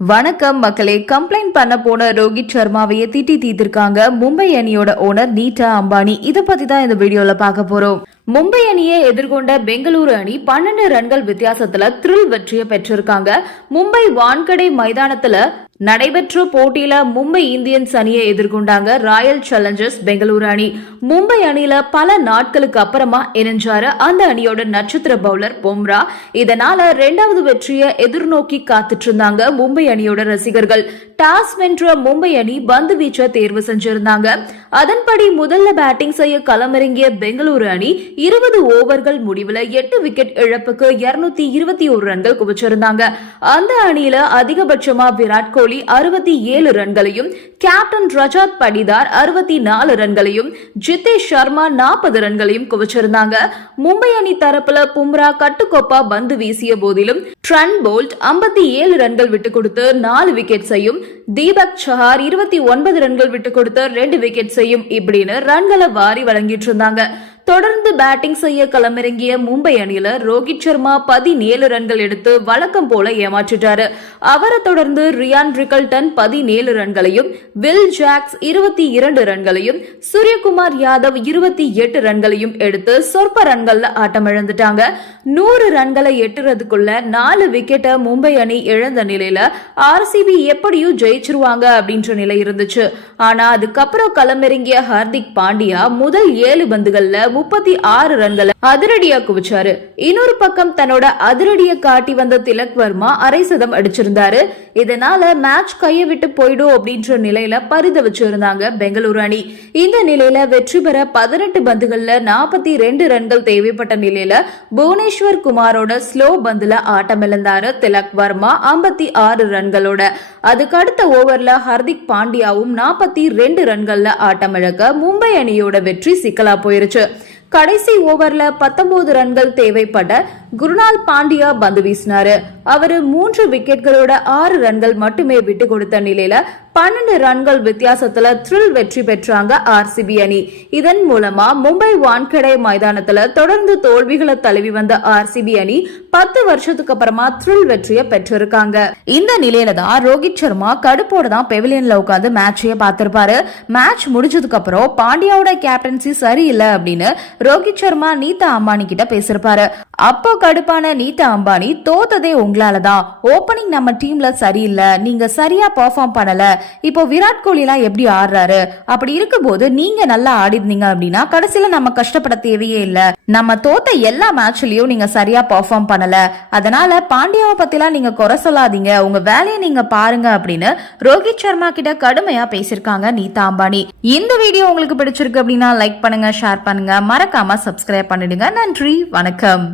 வணக்கம் மக்களே. கம்ப்ளைண்ட் பண்ண போன ரோஹித் சர்மாவையே திட்டி தீர்த்திருக்காங்க மும்பை அணியோட ஓனர் நீட்டா அம்பானி. இதை பத்தி தான் இந்த வீடியோல பார்க்க போறோம். மும்பை அணியை எதிர்கொண்ட பெங்களூரு அணி பன்னெண்டு ரன்கள் வித்தியாசத்துல த்ரில் வெற்றியை பெற்றிருக்காங்க. மும்பை வான்கடை மைதானத்துல நடைபெற்ற போட்டியில மும்பை இந்தியன்ஸ் அணியை எதிர்கொண்டாங்க ராயல் சேலஞ்சர்ஸ் பெங்களூரு அணி. மும்பை அணியில பல நாட்களுக்கு அப்புறமா இணைஞ்சாரு அந்த அணியோட நட்சத்திர பவுலர் பொம்ரா. இதனால ரெண்டாவது வெற்றியை எதிர்நோக்கி காத்துட்டு இருந்தாங்க மும்பை அணியோட ரசிகர்கள். டாஸ் வென்ற மும்பை அணி பந்து வீச்ச தேர்வு செஞ்சிருந்தாங்க. அதன்படி முதல்ல பேட்டிங் செய்ய களமிறங்கிய பெங்களூரு அணி இருபது ஓவர்கள் முடிவுல எட்டு விக்கெட் இழப்புக்கு இருநூத்தி இருபத்தி ஒரு ரன்கள் குவிச்சிருந்தாங்க. அந்த அணியில அதிகபட்சமா விராட் கோலி அறுபத்தி ஏழு ரன்களையும் கேப்டன் ரஜாத் படிதார் அறுபத்தி நாலு ரன்களையும் ஜிதேஷ் சர்மா நாற்பது ரன்களையும் குவிச்சிருந்தாங்க. மும்பை அணி தரப்புல பும்ரா கட்டுக்கோப்பா பந்து வீசிய போதிலும் ட்ரன் போல்ட் ஐம்பத்தி ஏழு ரன்கள் விட்டுக் கொடுத்து நாலு விக்கெட்ஸையும் தீபக் சஹார் இருபத்தி ஒன்பது ரன்கள் விட்டு கொடுத்து ரெண்டு விக்கெட்ஸையும் இப்படின்னு ரன்களை வாரி வழங்கிட்டு இருந்தாங்க. தொடர்ந்து பேட்டிங் செய்ய களமிறங்கிய மும்பை அணியில ரோஹித் சர்மா பதினேழு ரன்கள் எடுத்து வழக்கம் போல ஏமாற்றிட்டாரு. அவரை தொடர்ந்து ரியான் ரிகல்டன் பதினேழு ரன்களையும் வில் ஜாக்ஸ் இருபத்தி இரண்டு ரன்களையும் சூரியகுமார் யாதவ் இருபத்தி எட்டு ரன்களையும் எடுத்து சொற்ப ரன்கள்ல ஆட்டமிழந்துட்டாங்க நூறு ரன்களை எட்டுறதுக்குள்ள நாலு விக்கெட்டை மும்பை அணி இழந்த நிலையில ஆர்சிபி எப்படியும் ஜெயிச்சிருவாங்க அப்படின்ற நிலை இருந்துச்சு. ஆனா அதுக்கப்புறம் களமிறங்கிய ஹார்திக் பாண்டியா முதல் ஏழு பந்துகள்ல முப்பத்தி ஆறு ரன்களை அதிரடியா குவிச்சாரு. இன்னொரு பக்கம் தன்னோட அதிரடிய காட்டி வந்த திலக் வர்மா அரை சதம் அடிச்சிருந்தாரு. இதனால மேட்ச் கையை விட்டு போயிடும் அப்படின்ற நிலையில பரிதவிச்சிருந்தாங்க பெங்களூரு அணி. இந்த நிலையில வெற்றி பெற பதினெட்டு பந்துகள்ல நாற்பத்தி ரெண்டு ரன்கள் தேவைப்பட்ட நிலையில புவனேஸ்வர் குமாரோட ஸ்லோ பந்துல ஆட்டமிழந்தாரு திலக் வர்மா ஐம்பத்தி ஆறு ரன்களோட. அதுக்கு அடுத்த ஓவர்ல ஹர்திக் பாண்டியாவும் நாற்பத்தி ரெண்டு ரன்கள்ல ஆட்டமிழக்க மும்பை அணியோட வெற்றி சிக்கலா போயிருச்சு. கடைசி ஓவர்ல பத்தொன்பது ரன்கள் தேவைப்பட குருநால் பாண்டியா பந்து வீசினாரு. அவரு மூன்று விக்கெட்களோட ஆறு ரன்கள் மட்டுமே விட்டு கொடுத்த நிலையில பன்னெண்டு ரன்கள் வித்தியாசத்துல த்ரில் வெற்றி பெற்றாங்க ஆர்சிபி அணி. இதன் மூலமா மும்பை வான்கடை மைதானத்துல தொடர்ந்து தோல்விகளை தழுவி வந்த ஆர்சிபி அணி பத்து வருஷத்துக்கு அப்புறமா த்ரில் வெற்றியை பெற்றிருக்காங்க. இந்த நிலையில தான் ரோஹித் சர்மா கடுப்போட தான் பெவிலியன்ல உட்காந்து மேட்சையே பார்த்திருப்பாரு. மேட்ச் முடிஞ்சதுக்கு அப்புறம் பாண்டியாவோட கேப்டன்சி சரியில்லை அப்படின்னு ரோஹித் சர்மா நீதா அம்பானி கிட்ட பேசிருப்பாரு அப்போ கடுப்பான நீதா அம்பானி தோத்ததே உங்களால தான் ஓப்பனிங் நம்ம டீம்ல சரியில்லை. நீங்க சரியா பெர்ஃபார்ம் பண்ணல. இப்போ விராட் கோலி எல்லாம் எப்படி ஆடுறாரு? அப்படி இருக்கும்போது நீங்க நல்லா ஆடிருந்தீங்க அப்படின்னா கடைசியில நம்ம கஷ்டப்பட தேவையே இல்ல. நம்ம தோத்த எல்லா மேட்ச்லயும் நீங்க சரியா பெர்ஃபார்ம் பண்ணல. அதனால பாண்டியாவை பத்திலாம் நீங்க குறை சொல்லாதீங்க. உங்க வேலையை நீங்க பாருங்க அப்படின்னு ரோஹித் சர்மா கிட்ட கடுமையா பேசியிருக்காங்க நீதா அம்பானி. இந்த வீடியோ உங்களுக்கு பிடிச்சிருக்கு அப்படின்னா லைக் பண்ணுங்க ஷேர் பண்ணுங்க. மறக்காம சப்ஸ்கிரைப் பண்ணிடுங்க. நன்றி வணக்கம்.